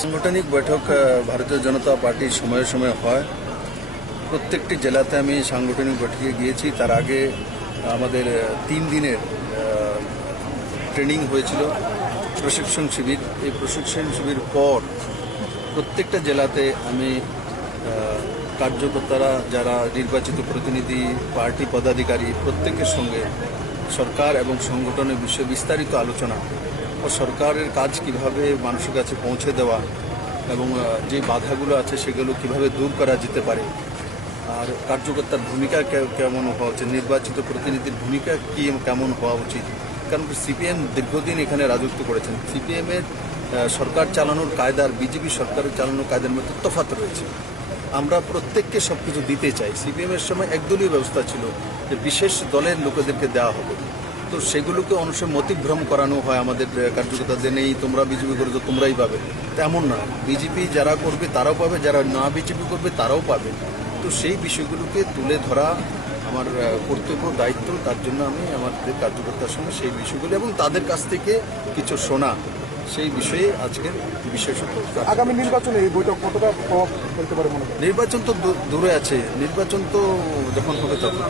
সাংগঠনিক বৈঠক ভারতীয় জনতা পার্টির সময়ে সময়ে হয়। প্রত্যেকটি জেলাতে আমি সাংগঠনিক বৈঠকে গিয়েছি। তার আগে আমাদের 3 দিনের ট্রেনিং হয়েছিল, প্রশিক্ষণ শিবির। এই প্রশিক্ষণ শিবির পর প্রত্যেকটা জেলাতে আমি কার্যকর্তারা, যারা নির্বাচিত প্রতিনিধি, পার্টি পদাধিকারী, প্রত্যেকের সঙ্গে সরকার এবং সংগঠনের বিষয়ে বিস্তারিত আলোচনা ও সরকারের কাজ কিভাবে মানুষের কাছে পৌঁছে দেওয়া এবং যে বাধাগুলো আছে সেগুলো কিভাবে দূর করা যেতে পারে, আর কার্যকর্তার ভূমিকা কেমন হওয়া উচিত, নির্বাচিত প্রতিনিধির ভূমিকা কেমন হওয়া উচিত। কারণ সিপিএম দীর্ঘদিন এখানে রাজত্ব করেছেন। সিপিএমের সরকার চালানোর কায়দার বিজেপি সরকারের চালানোর কায়দার মধ্যে তফাৎ রয়েছে। আমরা প্রত্যেককে সব কিছু দিতে চাই। সিপিএমের সময় একদলীয় ব্যবস্থা ছিল যে বিশেষ দলের লোকেদেরকে দেওয়া হবে, তো সেগুলোকে অনেক সময় মতিভ্রম করানো হয় আমাদের কার্যকর্তাদের, নেই তোমরা বিজেপি করে তো তোমরাই পাবে, তেমন না। বিজেপি যারা করবে তারাও পাবে, যারা না বিজেপি করবে তারাও পাবে। তো সেই বিষয়গুলোকে তুলে ধরা আমার কর্তব্য, দায়িত্ব। তার জন্য আমি আমাদের কার্যকর্তার সঙ্গে সেই বিষয়গুলো এবং তাদের কাছ থেকে কিছু শোনা, সেই বিষয়ে আজকের বিশেষত। আগামী নির্বাচনে এই বৈঠক কতটা প্রভাব ফেলতে পারে মনে হয়? নির্বাচন তো দূরে আছে, নির্বাচন তো যখন হবে তখন।